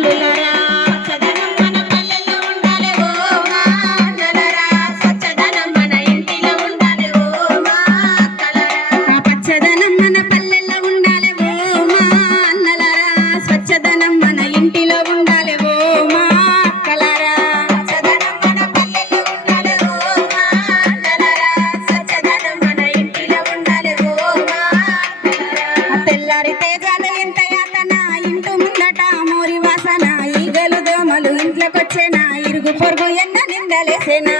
తల్లులరా పచ్చదనం మన పల్లెల్లో ఉండాలి ఓ మా అన్నలరా స్వచ్ఛదనం మన ఇంటిలో ఉండాలి ఓ మా అక్కలరా పచ్చదనం మన పల్లెల్లో ఉండాలి ఓ మా అన్నలరా స్వచ్ఛదనం మన ఇంటిలో ఉండాలి ఓ మా అక్కలరా పచ్చదనం మన పల్లెల్లో ఉండాలి ఓ మా అన్నలరా స్వచ్ఛదనం మన ఇంటిలో ఉండాలి ఓ మా అక్కలరా తెల్లారి తేజాలు ఎంత యాతన ఇంటి ముందట మోరి వాసన ఈగలు దోమలు ఇంట్లోకొచ్చేనా ఇరుగు పొరుగు ఎన్న నిందలేసేనా